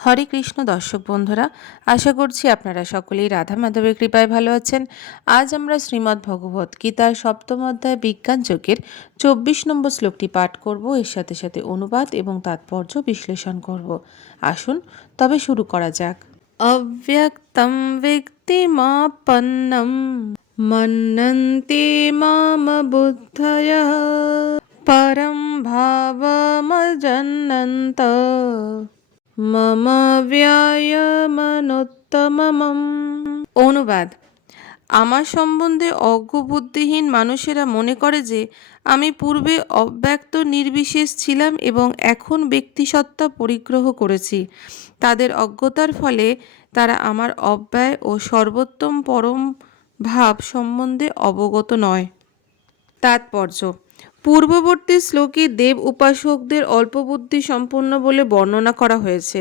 হরে কৃষ্ণ দর্শক বন্ধুরা, আশা করছি আপনারা সকলেই রাধা মাধবের কৃপায় ভালো আছেন। আজ আমরা শ্রীমদ্ ভগবত গীতার সপ্তম অধ্যায় বিজ্ঞান যোগের চব্বিশ নম্বর শ্লোকটি পাঠ করব। এর সাথে সাথে অনুবাদ এবং তাৎপর্য বিশ্লেষণ করব। আসুন, তবে শুরু করা যাক। অব্যক্তম ব্যক্তিমাপন্নম, মন্নন্তে মাম বুদ্ধয়, পরম ভাবমজন্নন্ত মম ব্যয়মনোত্তমম অনুবাদ। আমার সম্বন্ধে অজ্ঞ বুদ্ধিহীন মানুষেরা মনে করে যে, আমি পূর্বে অব্যক্ত নির্বিশেষ ছিলাম এবং এখন ব্যক্তিসত্তা পরিগ্রহ করেছি। তাদের অজ্ঞতার ফলে তারা আমার অব্যয় ও সর্বোত্তম পরম ভাব সম্বন্ধে অবগত নয়। তাৎপর্য। পূর্ববর্তী শ্লোকে দেব উপাসকদের অল্পবুদ্ধি সম্পন্ন বলে বর্ণনা করা হয়েছে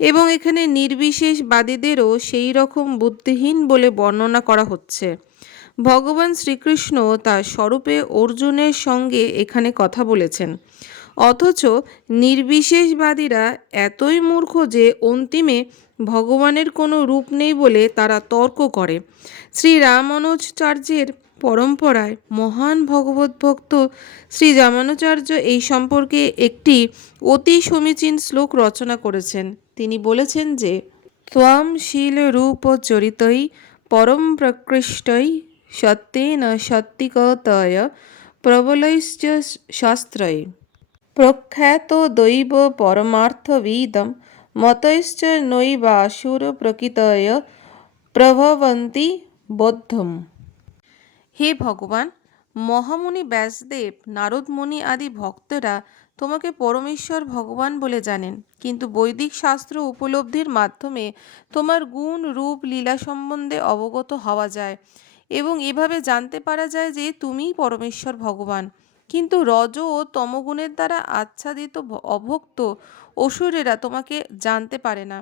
এবং এখানে নির্বিশেষবাদীদেরও সেই রকম বুদ্ধিহীন বলে বর্ণনা করা হচ্ছে। ভগবান শ্রীকৃষ্ণ তার স্বরূপে অর্জুনের সঙ্গে এখানে কথা বলেছেন। অথচ নির্বিশেষবাদীরা এতই মূর্খ যে অন্তিমে ভগবানের কোনো রূপ নেই বলে তারা তর্ক করে। শ্রী রামানুজাচার্যের পরম্পরায় মহান ভগবত ভক্ত শ্রী রামানুচার্য এই সম্পর্কে একটি অতি সমীচীন শ্লোক রচনা করেছেন। তিনি বলেছেন যে, ত্বম শীল রূপ চরিতই পরম প্রকৃষ্টই সত্যেন সত্যিকতয়, প্রবলৈশ্চ শাস্ত্রয় প্রখ্যাত দৈব পরমার্থবিদম মতৈশ্চ নৈবাসুর প্রকৃতয়, প্রভবন্তি বৌদ্ধম। হে ভগবান, মহামুনি ব্যাসদেব, নারদমুনি আদি ভক্তরা তোমাকে পরমেশ্বর ভগবান বলে জানেন। কিন্তু বৈদিক শাস্ত্র উপলব্ধির মাধ্যমে তোমার গুণ, রূপ, লীলা সম্বন্ধে অবগত হওয়া যায় এবং এভাবে জানতে পারা যায় যে তুমিই পরমেশ্বর ভগবান। কিন্তু রজ ও তমগুণের দ্বারা আচ্ছাদিত অভক্ত অসুরেরা তোমাকে জানতে পারে না।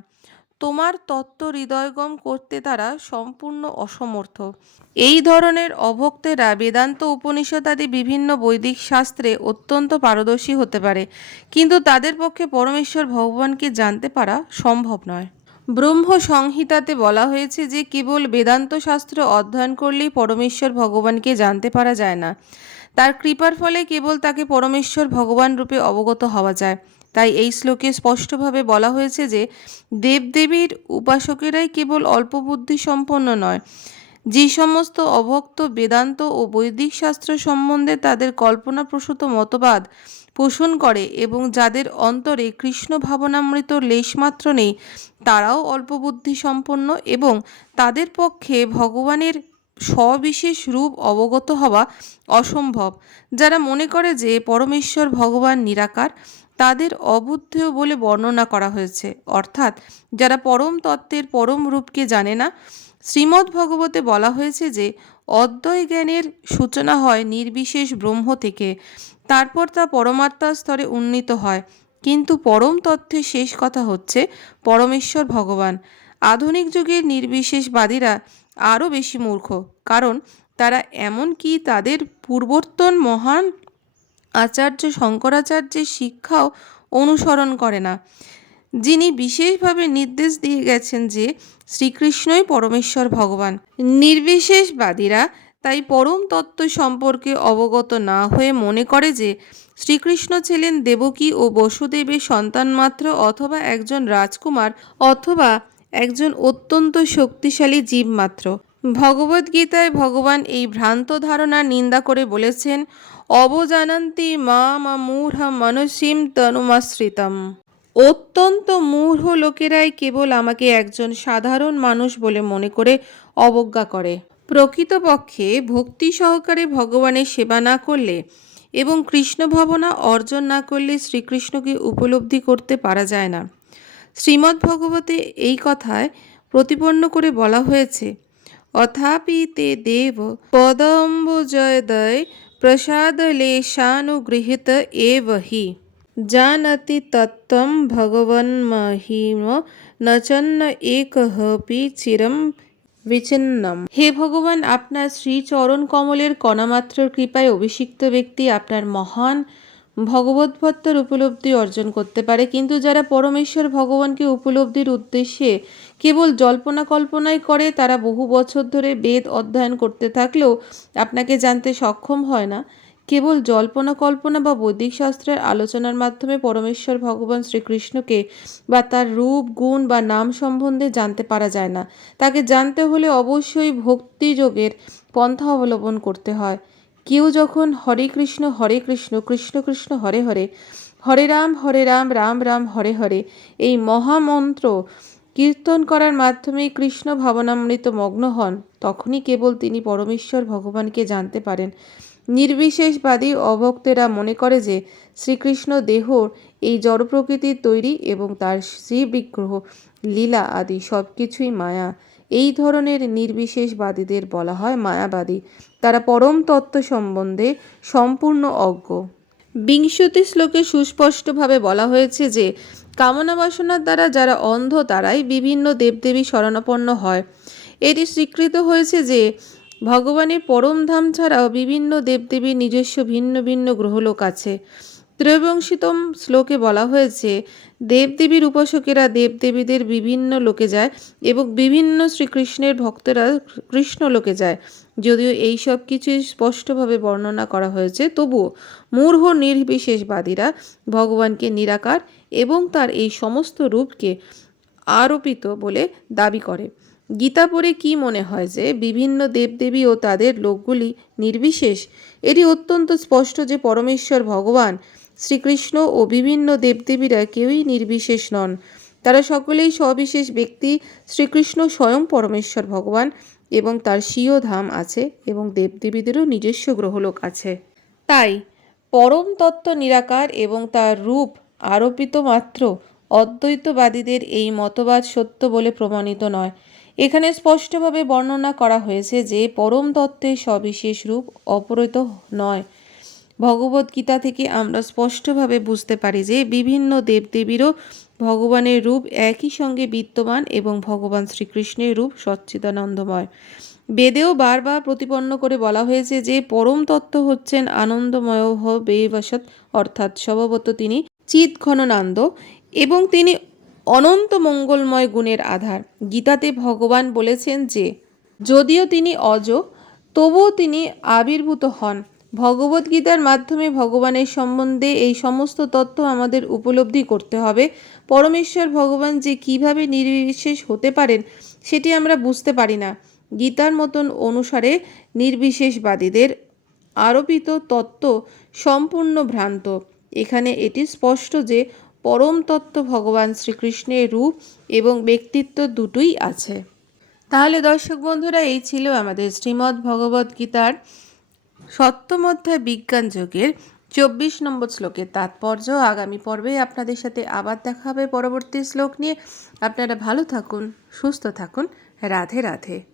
তোমার তত্ত্ব হৃদয়গম করতে তারা সম্পূর্ণ অসমর্থ। এই ধরনের অভক্তেরা বেদান্ত উপনিষদ আদি বিভিন্ন বৈদিক শাস্ত্রে অত্যন্ত পারদর্শী হতে পারে, কিন্তু তাদের পক্ষে পরমেশ্বর ভগবানকে জানতে পারা সম্ভব নয়। ব্রহ্ম সংহিতাতে বলা হয়েছে যে কেবল বেদান্ত শাস্ত্র অধ্যয়ন করলেই পরমেশ্বর ভগবানকে জানতে পারা যায় না। তার কৃপার ফলে কেবল তাকে পরমেশ্বর ভগবান রূপে অবগত হওয়া যায়। তাই এই শ্লোকে স্পষ্টভাবে বলা হয়েছে যে দেবদেবীর উপাসকেরাই কেবল অল্প বুদ্ধি সম্পন্ন নয়, যে সমস্ত অভক্ত বেদান্ত ও বৈদিক শাস্ত্র সম্বন্ধে তাদের কল্পনাপ্রসূত মতবাদ পোষণ করে এবং যাদের অন্তরে কৃষ্ণ ভাবনামৃত লেশমাত্র নেই, তারাও অল্প বুদ্ধি সম্পন্ন এবং তাদের পক্ষে ভগবানের সবিশেষ রূপ অবগত হওয়া অসম্ভব। যারা মনে করে যে পরমেশ্বর ভগবান নিরাকার তাদের অবুদ্ধেয় বলে বর্ণনা করা হয়েছে। অর্থাৎ যারা পরম তত্ত্বের পরম রূপকে জানে না, শ্রীমদ্ ভগবতে বলা হয়েছে যে অদ্বয় জ্ঞানের সূচনা হয় নির্বিশেষ ব্রহ্ম থেকে, তারপর তা পরমাত্মার স্তরে উন্নীত হয়। কিন্তু পরম তত্ত্বের শেষ কথা হচ্ছে পরমেশ্বর ভগবান। আধুনিক যুগের নির্বিশেষবাদীরা আরও বেশি মূর্খ, কারণ তারা এমনকি তাদের পূর্বর্তন মহান আচার্য শঙ্করাচার্যের শিক্ষাও অনুসরণ করে না। যিনি বিশেষভাবে নির্দেশ দিয়ে গেছেন যে শ্রীকৃষ্ণই পরমেশ্বর ভগবান। নির্বিশেষবাদীরা তাই পরম তত্ত্ব সম্পর্কে অবগত না হয়ে মনে করে যে শ্রীকৃষ্ণ ছিলেন দেবকী ও বসুদেবের সন্তান মাত্র অথবা একজন রাজকুমার অথবা একজন অত্যন্ত শক্তিশালী জীব মাত্র ভগবদ্গীতায় ভগবান এই ভ্রান্ত ধারণার নিন্দা করে বলেছেন অবজানন্তি মা মূঢ় মনসীম তনুমাশ্রিতম। অত্যন্ত মূঢ় লোকেরাই কেবল আমাকে একজন সাধারণ মানুষ বলে মনে করে অবজ্ঞা করে। প্রকৃতপক্ষে ভক্তি সহকারে ভগবানের সেবা না করলে এবং কৃষ্ণ ভাবনা অর্জন না করলে শ্রীকৃষ্ণকে উপলব্ধি করতে পারা যায় না। শ্রীমদ্ ভগবতে এই কথায় প্রতিপন্ন করে বলা হয়েছে, অথাপি তে দেব প্রসাদলেশানুগৃহীত এব হি জানতি তত্ত্বম ভগবন্মহিম নচন্ন একহপি চিরম বিচ্ছিন্নম হে ভগবান, আপনার শ্রীচরণ কমলের কণামাত্র কৃপায় অভিষিক্ত ব্যক্তি, আপনার মহান ভগবদ্ভত্তার উপলব্ধি অর্জন করতে পারে, কিন্তু যারা পরমেশ্বর ভগবানকে উপলব্ধির উদ্দেশ্যে কেবল জল্পনা কল্পনাই করে, তারা বহু বছর ধরে বেদ অধ্যয়ন করতে থাকলেও আপনাকে জানতে সক্ষম হয় না। কেবল জল্পনা কল্পনা বা বৈদিক শাস্ত্রের আলোচনার মাধ্যমে পরমেশ্বর ভগবান শ্রীকৃষ্ণকে বা তার রূপ, গুণ বা নাম সম্বন্ধে জানতে পারা যায় না। তাকে জানতে হলে অবশ্যই ভক্তিযোগের পন্থা অবলম্বন করতে হয়। কেউ যখন হরে কৃষ্ণ হরে কৃষ্ণ কৃষ্ণ কৃষ্ণ, হরে হরে হরে রাম হরে রাম রাম রাম, হরে হরে, এই মহামন্ত্র কীর্তন করার মাধ্যমে কৃষ্ণ ভাবনামৃত মগ্ন হন, তখনই কেবল তিনি পরমেশ্বর ভগবানকে জানতে পারেন। নির্বিশেষবাদী অভক্তেরা মনে করে যে শ্রীকৃষ্ণ দেহ, এই জড় প্রকৃতির তৈরি এবং তার শ্রীবিগ্রহ, লীলা আদি সব কিছুই মায়া। এই ধরনের নির্বিশেষবাদীদের বলা হয় মায়াবাদী। তারা পরম তত্ত্ব সম্বন্ধে সম্পূর্ণ অজ্ঞ। বিংশতি শ্লোকে সুস্পষ্টভাবে বলা হয়েছে যে, কামনা বাসনার দ্বারা যারা অন্ধ, তারাই বিভিন্ন দেবদেবী শরণাপন্ন হয়। এটি স্বীকৃত হয়েছে যে, ভগবানের পরম ধাম ছাড়াও বিভিন্ন দেবদেবীর নিজস্ব ভিন্ন ভিন্ন গ্রহলোক আছে। ত্রৈবংশিতম শ্লোকে বলা হয়েছে, দেবদেবীর উপাসকেরা দেবদেবীদের বিভিন্ন লোকে যায় এবং বিভিন্ন শ্রীকৃষ্ণের ভক্তরা কৃষ্ণ লোকে যায়। যদিও এই সব কিছুই স্পষ্টভাবে বর্ণনা করা হয়েছে, তবুও মূর্হ নির্বিশেষবাদীরা ভগবানকে নিরাকার এবং তার এই সমস্ত রূপকে আরোপিত বলে দাবি করে। গীতা পড়ে কি মনে হয় যে, বিভিন্ন দেবদেবী ও তাদের লোকগুলি নির্বিশেষ? এটি অত্যন্ত স্পষ্ট যে, পরমেশ্বর ভগবান শ্রীকৃষ্ণ ও বিভিন্ন দেবদেবীরা কেউই নির্বিশেষ নন। তারা সকলেই সবিশেষ ব্যক্তি। শ্রীকৃষ্ণ স্বয়ং পরমেশ্বর ভগবান এবং তার স্বীয় ধাম আছে এবং দেবদেবীদেরও নিজস্ব গ্রহলোক আছে। তাই পরম তত্ত্ব নিরাকার এবং তার রূপ আরোপিত মাত্র অদ্বৈতবাদীদের এই মতবাদ সত্য বলে প্রমাণিত নয়। এখানে স্পষ্টভাবে বর্ণনা করা হয়েছে যে পরম তত্ত্বের সবিশেষ রূপ অপহৃত নয়। ভগবদ্গীতা থেকে আমরা স্পষ্টভাবে বুঝতে পারি যে বিভিন্ন দেবদেবীরও ভগবানের রূপ একই সঙ্গে বিদ্যমান এবং ভগবান শ্রীকৃষ্ণের রূপ সচ্চিদানন্দময়। বেদেও বারবার প্রতিপন্ন করে বলা হয়েছে যে পরম তত্ত্ব হচ্ছেন আনন্দময় হ অর্থাৎ স্বভাবত তিনি চিৎ ঘননান্দ এবং তিনি অনন্ত মঙ্গলময় গুণের আধার। গীতাতে ভগবান বলেছেন যে, যদিও তিনি অজ তবুও তিনি আবির্ভূত হন। ভগবদ্গীতার মাধ্যমে ভগবানের সম্বন্ধে এই সমস্ত তথ্য আমাদের উপলব্ধি করতে হবে। পরমেশ্বর ভগবান যে কীভাবে নির্বিশেষ হতে পারেন, সেটি আমরা বুঝতে পারি না। গীতার মতন অনুসারে নির্বিশেষবাদীদের আরোপিত তত্ত্ব সম্পূর্ণ ভ্রান্ত। এখানে এটি স্পষ্ট যে পরম তত্ত্ব ভগবান শ্রীকৃষ্ণের রূপ এবং ব্যক্তিত্ব দুটোই আছে। তাহলে দর্শক বন্ধুরা, এই ছিল আমাদের শ্রীমদ্ ভগবদ্ গীতার সপ্তম বিজ্ঞান যোগের চব্বিশ নম্বর শ্লোকের তাৎপর্য। আগামী পর্বে আপনাদের সাথে আবার দেখা হবে পরবর্তী শ্লোক নিয়ে। আপনারা ভালো থাকুন, সুস্থ থাকুন। রাধে রাধে।